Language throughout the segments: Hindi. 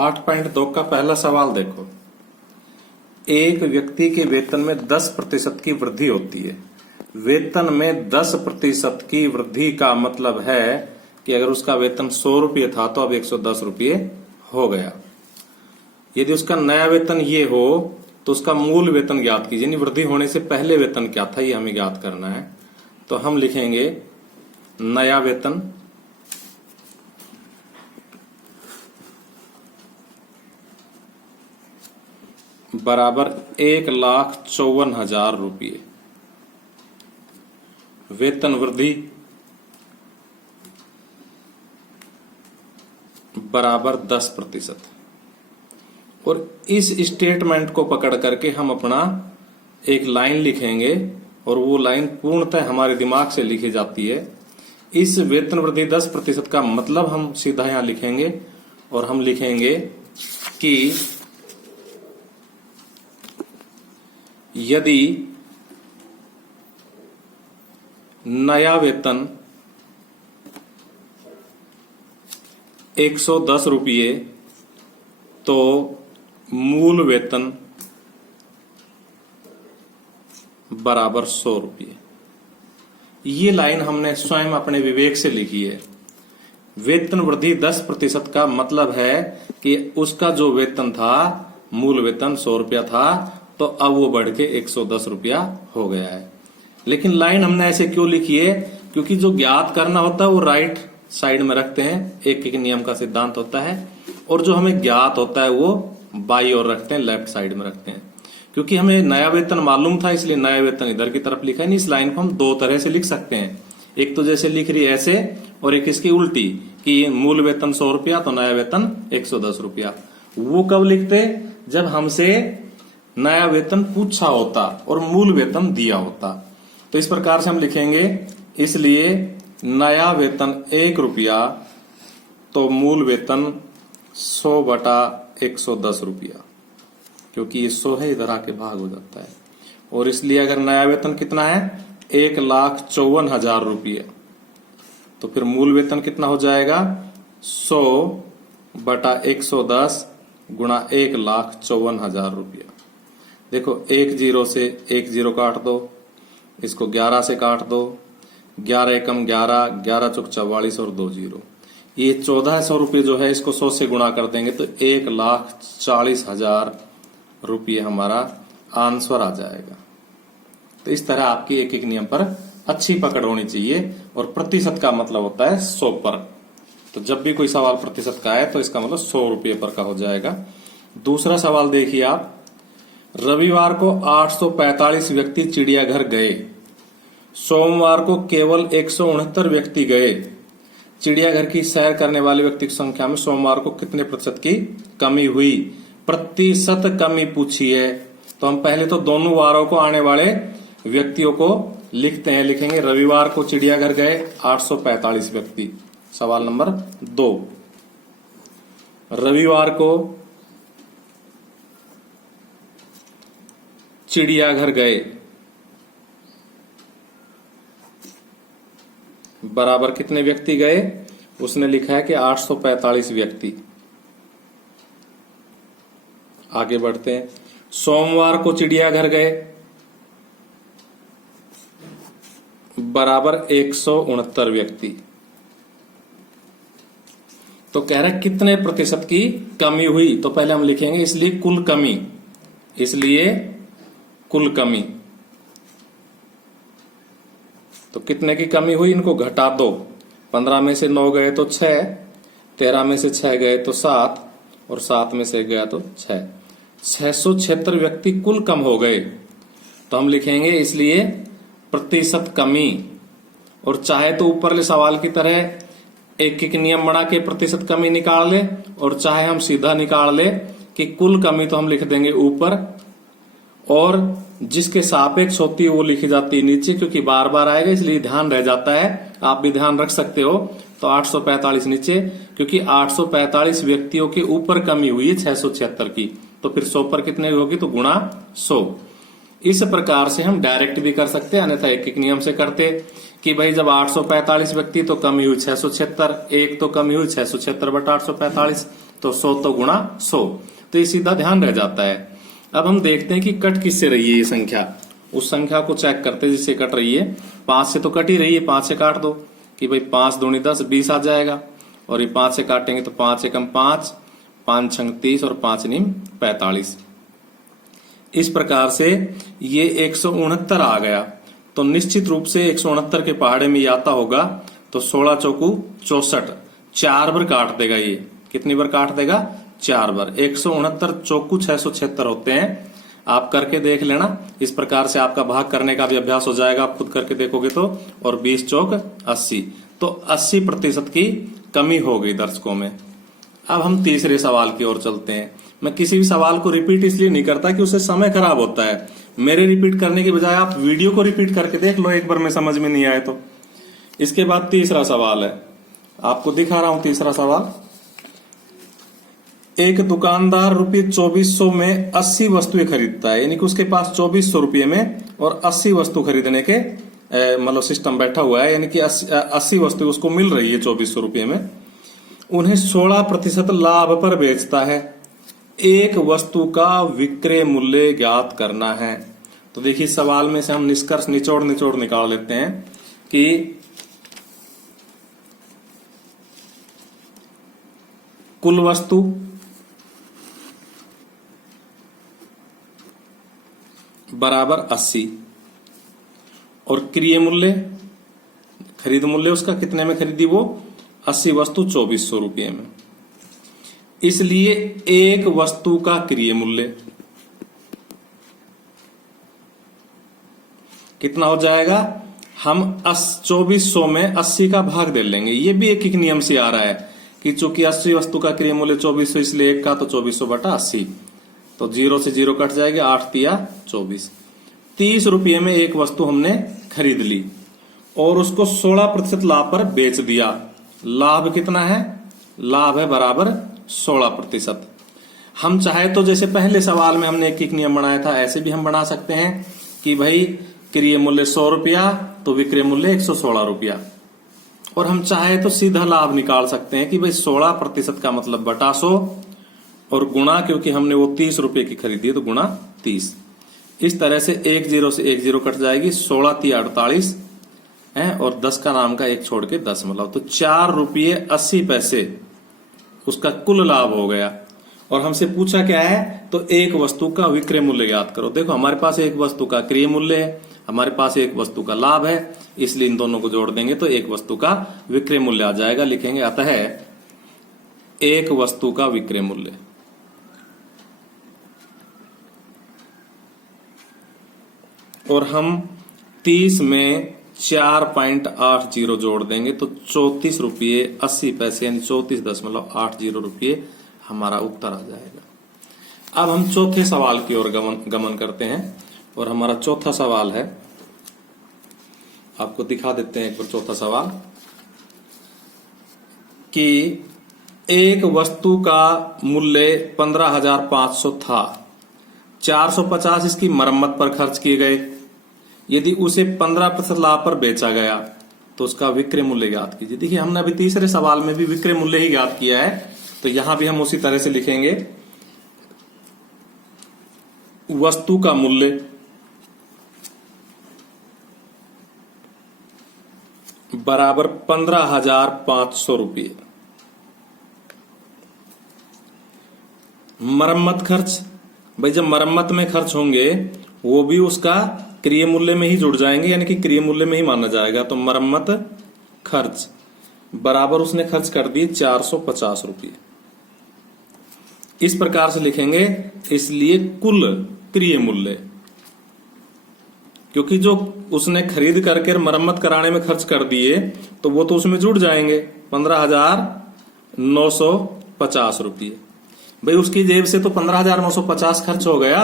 8.2 का पहला सवाल देखो। एक व्यक्ति के वेतन में 10% की वृद्धि होती है। वेतन में 10% की वृद्धि का मतलब है कि अगर उसका वेतन 100 रुपये था तो अब 110 रुपये हो गया। यदि उसका नया वेतन ये हो तो उसका मूल वेतन ज्ञात कीजिए, यानी वृद्धि होने से पहले वेतन क्या था ये हमें ज्ञात करना है। तो हम लिखेंगे नया वेतन बराबर 1,54,000 रुपये। वेतन वृद्धि बराबर 10%। और इस स्टेटमेंट को पकड़ करके हम अपना एक लाइन लिखेंगे और वो लाइन पूर्णतः हमारे दिमाग से लिखी जाती है। इस वेतन वृद्धि 10% का मतलब हम सीधा यहां लिखेंगे और हम लिखेंगे कि यदि नया वेतन 110 रुपये तो मूल वेतन बराबर 100 रुपये। ये लाइन हमने स्वयं अपने विवेक से लिखी है। वेतन वृद्धि 10% का मतलब है कि उसका जो वेतन था, मूल वेतन 100 रुपया था, तो अब वो बढ़ के 110 रुपया हो गया है। लेकिन लाइन हमने ऐसे क्यों लिखी है? क्योंकि जो ज्ञात करना होता है वो राइट साइड में रखते हैं, एक एक नियम का सिद्धांत होता है, और जो हमें ज्ञात होता है वो बाई ओर रखते हैं, लेफ्ट साइड में रखते हैं। क्योंकि हमें नया वेतन मालूम था इसलिए नया वेतन इधर की तरफ लिखा है। नहीं, इस लाइन को हम दो तरह से लिख सकते हैं। एक तो जैसे लिख रही है ऐसे, और एक इसकी उल्टी कि मूल वेतन 100 रुपया तो नया वेतन 110 रुपया। वो कब लिखते? जब हमसे नया वेतन पूछा होता और मूल वेतन दिया होता। तो इस प्रकार से हम लिखेंगे, इसलिए नया वेतन 1 रुपया तो मूल वेतन 100/110 रुपया, क्योंकि ये 100 है, इधर आके भाग हो जाता है। और इसलिए अगर नया वेतन कितना है 1,54,000 रुपये, तो फिर मूल वेतन कितना हो जाएगा 100/110 गुणा 1,54,000 रुपया। देखो 1 0 से 1 0 काट दो, इसको 11 से काट दो, 11 एकम 11, 11 चौक 44 और 2 0। ये 1400 रुपये जो है इसको 100 से गुणा कर देंगे तो 1,40,000 रुपये हमारा आंसर आ जाएगा। तो इस तरह आपकी एक एक नियम पर अच्छी पकड़ होनी चाहिए। और प्रतिशत का मतलब होता है 100 पर। तो जब भी कोई सवाल प्रतिशत का है तो इसका मतलब 100 रुपये पर का हो जाएगा। दूसरा सवाल देखिए आप, रविवार को 845 व्यक्ति चिड़ियाघर गए, सोमवार को केवल 169 व्यक्ति गए। चिड़ियाघर की सैर करने वाले व्यक्ति की संख्या में सोमवार को कितने प्रतिशत की कमी हुई? प्रतिशत कमी पूछी है तो हम पहले तो दोनों वारों को आने वाले व्यक्तियों को लिखते हैं। लिखेंगे रविवार को चिड़ियाघर गए 845 व्यक्ति। सवाल नंबर 2, रविवार को चिड़ियाघर गए बराबर कितने व्यक्ति गए? उसने लिखा है कि 845 व्यक्ति। आगे बढ़ते हैं, सोमवार को चिड़ियाघर गए बराबर 169 व्यक्ति। तो कह रहा है कितने प्रतिशत की कमी हुई? तो पहले हम लिखेंगे इसलिए कुल कमी, इसलिए कुल कमी। तो कितने की कमी हुई इनको घटा दो। 15 में से 9 गए तो 6, 13 में से 6 गए तो 7 और 7 में से गया तो 6। 676 व्यक्ति कुल कम हो गए। तो हम लिखेंगे इसलिए प्रतिशत कमी। और चाहे तो ऊपरले सवाल की तरह एक एक नियम बना के प्रतिशत कमी निकाल ले, और चाहे हम सीधा निकाल ले कि कुल कमी तो हम लिख देंगे ऊपर, और जिसके सापेक्ष होती है वो लिखी जाती है नीचे, क्योंकि बार बार आएगा इसलिए ध्यान रह जाता है। आप भी ध्यान रख सकते हो। तो 845 नीचे, क्योंकि 845 व्यक्तियों के ऊपर कमी हुई है 676 की, तो फिर 100 पर कितने होगी तो गुणा 100। इस प्रकार से हम डायरेक्ट भी कर सकते हैं, अन्यथा एक एक नियम से करते कि भाई जब 845 व्यक्ति तो कमी हुई 676, एक तो कमी हुई 676/845, तो 100 तो गुणा 100, तो ये सीधा ध्यान रह जाता है। अब हम देखते हैं कि कट किससे रही है ये संख्या, उस संख्या को चेक करते हैं जिससे कट रही है। 5 से तो कट ही रही है, 5 से काट दो कि भाई 5 दूनी 10, 20 आ जाएगा। और ये 5 से काटेंगे तो 5 एकम 5, 5 छंग 30 और 5 नीम 45। इस प्रकार से ये 169 आ गया। तो निश्चित रूप से 169 के पहाड़े में ये आता होगा, तो 16 चौकू 64, 4 बार काट देगा। ये कितनी बार काट देगा? 4 बार। 169 चौकू 676 होते हैं। आप करके देख लेना, इस प्रकार से आपका भाग करने का भी अभ्यास हो जाएगा, आप खुद करके देखोगे तो। और 20 चौक 80, तो 80% की कमी हो गई दर्शकों में। अब हम तीसरे सवाल की ओर चलते हैं। मैं किसी भी सवाल को रिपीट इसलिए नहीं करता कि उससे समय खराब होता है। मेरे रिपीट करने की बजाय आप वीडियो को रिपीट करके देख लो एक बार में, समझ में नहीं आए तो। इसके बाद तीसरा सवाल है, आपको दिखा रहा हूं तीसरा सवाल। एक दुकानदार रुपये 2400 में 80 वस्तुएं खरीदता है, यानी कि उसके पास 2400 रुपये में और 80 वस्तु खरीदने के मतलब सिस्टम बैठा हुआ है, यानी कि 80 वस्तु उसको मिल रही है 2400 रुपये में। उन्हें 16% लाभ पर बेचता है। एक वस्तु का विक्रय मूल्य ज्ञात करना है। तो देखिए सवाल में से हम निष्कर्ष निचोड़ निकाल लेते हैं कि कुल वस्तु बराबर 80 और क्रिय मूल्य, खरीद मूल्य उसका कितने में खरीदी वो? 80 वस्तु 2400 रुपये में। इसलिए एक वस्तु का क्रिय मूल्य कितना हो जाएगा? हम 2400 में 80 का भाग दे लेंगे। ये भी एक नियम से आ रहा है कि चूंकि 80 वस्तु का क्रिय मूल्य 2400, इसलिए एक का तो 2400 बटा 80, तो 0 से 0 कट जाएगा, 8 तिया 24। 30 रुपये में एक वस्तु हमने खरीद ली और उसको 16% लाभ पर बेच दिया। लाभ कितना है? लाभ है बराबर 16%। हम चाहे तो जैसे पहले सवाल में हमने एक नियम बनाया था, ऐसे भी हम बना सकते हैं कि भाई क्रिय मूल्य 100 रुपया तो विक्रय मूल्य 116 रुपया। और हम चाहे तो सीधा लाभ निकाल सकते हैं कि भाई 16% का मतलब बटा 100 और गुणा, क्योंकि हमने वो 30 रुपए की खरीदी है तो गुणा 30। इस तरह से 1 0 से 1 0 कट जाएगी, 16 तिया 48 है और 10 का नाम का एक छोड़ के 10 मतलब, तो 4 रुपये 80 पैसे उसका कुल लाभ हो गया। और हमसे पूछा क्या है? तो एक वस्तु का विक्रय मूल्य ज्ञात करो। देखो हमारे पास एक वस्तु का क्रय मूल्य है, हमारे पास एक वस्तु का लाभ है, इसलिए इन दोनों को जोड़ देंगे तो एक वस्तु का विक्रय मूल्य आ जाएगा। लिखेंगे अतः एक वस्तु का विक्रय मूल्य। और हम 30 में 4.80 जोड़ देंगे तो 34 रुपये 80 पैसे, यानी 34.80 रुपये हमारा उत्तर आ जाएगा। अब हम चौथे सवाल की ओर गमन करते हैं और हमारा चौथा सवाल है, आपको दिखा देते हैं एक बार चौथा सवाल, कि एक वस्तु का मूल्य 15,500 था, 450 इसकी मरम्मत पर खर्च किए गए। यदि उसे 15% लाभ पर बेचा गया तो उसका विक्रय मूल्य ज्ञात कीजिए। देखिए हमने अभी तीसरे सवाल में भी विक्रय मूल्य ही ज्ञात किया है, तो यहां भी हम उसी तरह से लिखेंगे वस्तु का मूल्य बराबर 15,500 रुपये। मरम्मत खर्च, भाई जब मरम्मत में खर्च होंगे वो भी उसका क्रिय मूल्य में ही जुड़ जाएंगे, यानी कि क्रिय मूल्य में ही माना जाएगा। तो मरम्मत खर्च बराबर उसने खर्च कर दिए 450 रुपये। इस प्रकार से लिखेंगे, इसलिए कुल क्रिय मूल्य, क्योंकि जो उसने खरीद करके मरम्मत कराने में खर्च कर दिए तो वो तो उसमें जुड़ जाएंगे 15,950 रुपये। भाई उसकी जेब से तो 15,950 खर्च हो गया,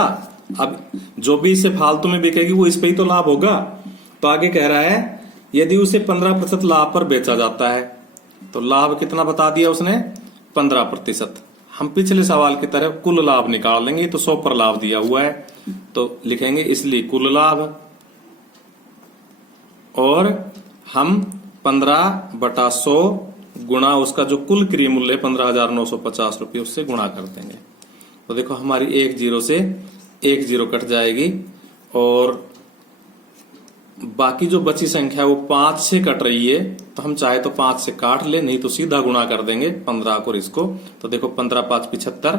अब जो भी इसे फालतू में बिकेगी वो इस पे ही तो लाभ होगा। तो आगे कह रहा है यदि उसे 15% लाभ पर बेचा जाता है तो लाभ कितना बता दिया उसने? 15%। हम पिछले सवाल की तरह कुल लाभ निकाल लेंगे, तो 100 पर लाभ दिया हुआ है तो लिखेंगे इसलिए कुल लाभ, और हम 15/100 गुणा उसका जो कुल क्रय मूल्य 15,950 रुपये उससे गुणा कर देंगे। तो देखो हमारी 1 जीरो से 1 जीरो कट जाएगी और बाकी जो बची संख्या है वो 5 से कट रही है। तो हम चाहे तो 5 से काट ले, नहीं तो सीधा गुणा कर देंगे 15 को इसको। तो देखो 15 5 75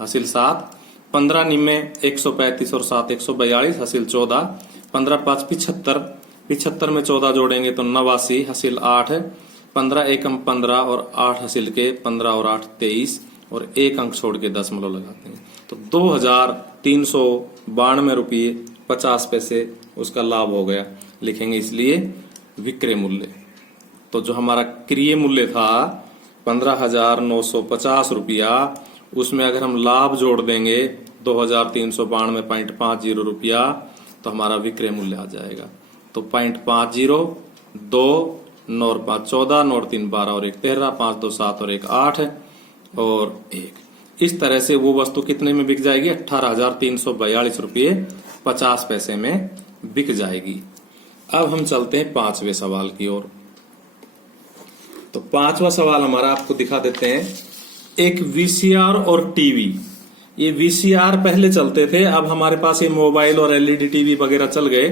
हासिल 7, 15 निम्मे 135 और 7 142 हासिल 14, 15 5 75, 75 में 14 जोड़ेंगे तो 89 हासिल 8, 15 एकम 15 और 8 हासिल के 15 और 8 23 और एक अंक छोड़ के दशमलव लगा देंगे। तो 2,392 रुपये 50 पैसे उसका लाभ हो गया। लिखेंगे इसलिए विक्रय मूल्य। तो जो हमारा क्रय मूल्य था 15,950 रुपया, उसमें अगर हम लाभ जोड़ देंगे 2,392.50 रुपया तो हमारा विक्रय मूल्य आ जाएगा। तो 0.50, 2, 9 और 5 14, 9 और 3 12 और 1 13, 5 2 7 और 1 8 और 1। इस तरह से वो वस्तु कितने में बिक जाएगी? 18,342 रुपये 50 पैसे में बिक जाएगी। अब हम चलते हैं 5वें सवाल की ओर। तो 5वां सवाल हमारा आपको दिखा देते हैं। एक वीसीआर और टीवी, ये वीसीआर पहले चलते थे, अब हमारे पास ये मोबाइल और एलईडी टीवी वगैरह चल गए।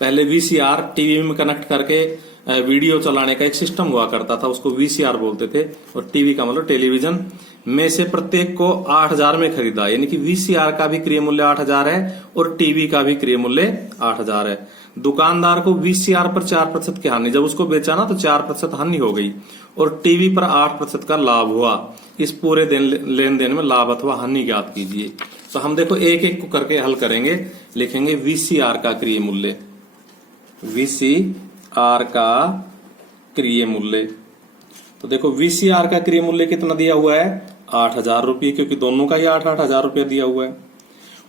पहले वीसीआर टीवी में कनेक्ट करके वीडियो चलाने का एक सिस्टम हुआ करता था, उसको वीसीआर बोलते थे। और टीवी का मतलब टेलीविजन। में से प्रत्येक को 8,000 में खरीदा, यानी कि वीसीआर का भी क्रय मूल्य 8,000 है और टीवी का भी क्रय मूल्य 8,000 है। दुकानदार को वीसीआर पर 4% की हानि, जब उसको बेचा ना तो 4% हानि हो गई और टीवी पर 8% का लाभ हुआ। इस पूरे लेन देन में लाभ अथवा हानि ज्ञात कीजिए। तो हम देखो एक एक को करके हल करेंगे। लिखेंगे वीसीआर का क्रय मूल्य, वीसीआर का क्रय मूल्य। तो देखो वीसीआर का क्रय मूल्य कितना दिया हुआ है? 8,000 रुपये, क्योंकि दोनों का ही 8,000 रुपया दिया हुआ है।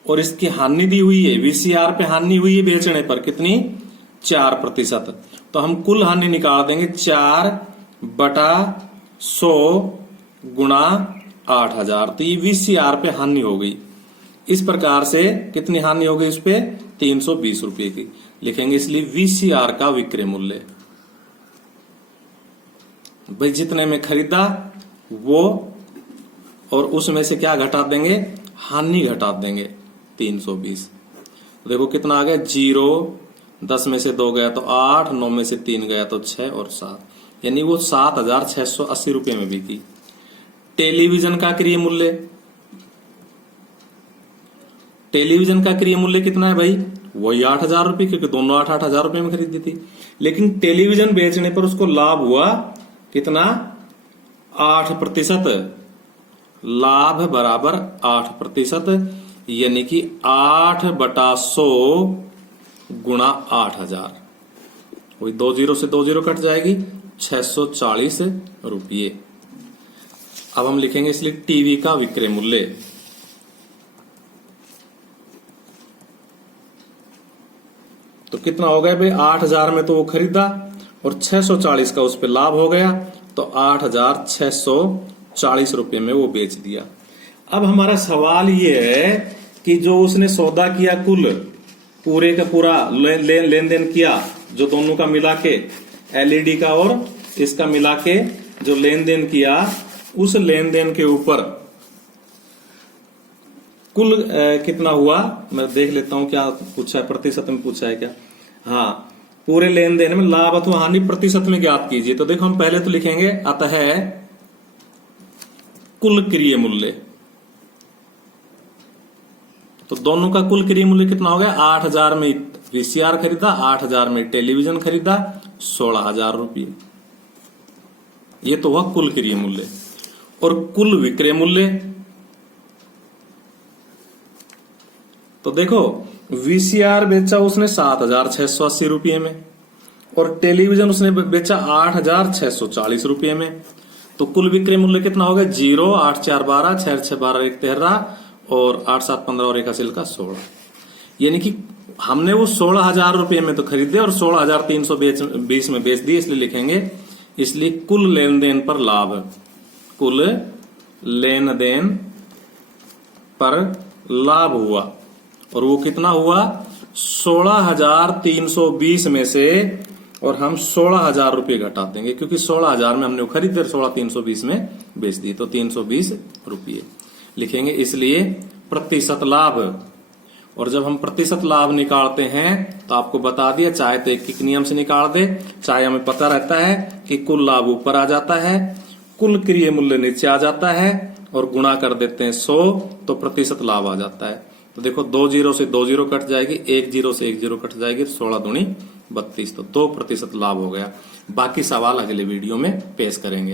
और इसकी हानि दी हुई है, वीसीआर पे हानि हुई है बेचने पर कितनी? 4%। तो हम कुल हानि निकाल देंगे 4/100 गुणा 8,000। तो ये वीसीआर पे हानि हो गई। इस प्रकार से कितनी हानि हो गई इस पे? 320 रुपये की। लिखेंगे इसलिए वीसीआर का विक्रय मूल्य। भाई जितने में खरीदा वो, और उसमें से क्या घटा देंगे? हानि घटा देंगे 320। देखो कितना आ गया? 0, 10 में से 2 गया तो 8, 9 में से 3 गया तो 6 और 7, यानी वो 7,680 रुपये में बिकी। टेलीविजन का क्रय मूल्य, टेलीविजन का क्रय मूल्य कितना है भाई? वही 8,000 रुपये, क्योंकि दोनों 8,000 रुपये में खरीदी थी। लेकिन टेलीविजन बेचने पर उसको लाभ हुआ कितना? 8%। लाभ बराबर 8%, यानी कि 8/100 गुणा 8,000। वही 2 जीरो से 2 जीरो कट जाएगी, 640 रुपये। अब हम लिखेंगे इसलिए टीवी का विक्रय मूल्य। तो कितना हो गया भाई? 8,000 में तो वो खरीदा और 640 का उस पर लाभ हो गया, तो 8,640 रुपये में वो बेच दिया। अब हमारा सवाल ये है कि जो उसने सौदा किया, कुल पूरे का पूरा लेन देन किया, जो दोनों का मिला के, एलईडी का और इसका मिला के जो लेन देन किया, उस लेन देन के ऊपर कुल कितना हुआ? मैं देख लेता हूं क्या पूछा है, प्रतिशत में पूछा है क्या? हाँ, पूरे लेन देन में लाभ अथवा हानि प्रतिशत में ज्ञात कीजिए। तो देखो हम पहले तो लिखेंगे अतः कुल क्रय मूल्य। तो दोनों का कुल क्रय मूल्य कितना हो गया? 8,000 में वीसीआर खरीदा, 8,000 में टेलीविजन खरीदा, 16,000 रुपये। ये तो हुआ कुल क्रय मूल्य। और कुल विक्रय मूल्य, तो देखो वीसीआर बेचा उसने 7,680 रुपये में और टेलीविजन उसने बेचा 8,640 रुपये में। तो कुल विक्रय मूल्य कितना हो गया? 0, 8 4 12, 6 6 12 1 13 और 8 7 15 और 1 हासिल का 16। यानी कि हमने वो 16,000 रुपये में तो खरीदे और 16,320 में बेच दिए, इसलिए लिखेंगे इसलिए कुल लेन देन पर लाभ, कुल लेन देन पर लाभ हुआ। और वो कितना हुआ? 16,320 में से और हम 16,000 रुपये घटा देंगे, क्योंकि 16,000 में हमने वो खरीदे 16,320 में बेच दी, तो 320 रुपये लिखेंगे। इसलिए प्रतिशत लाभ, और जब हम प्रतिशत लाभ निकालते हैं तो आपको बता दिया, चाहे तो एक नियम से निकाल दे, चाहे हमें पता रहता है कि कुल लाभ ऊपर आ जाता है, कुल क्रय मूल्य नीचे आ जाता है, और गुणा कर देते हैं 100 तो प्रतिशत लाभ आ जाता है। तो देखो 2 जीरो से 2 जीरो कट जाएगी, 1 जीरो से 1 जीरो कट जाएगी, 16 दूनी 32, तो 2% लाभ हो गया। बाकी सवाल अगले वीडियो में पेश करेंगे।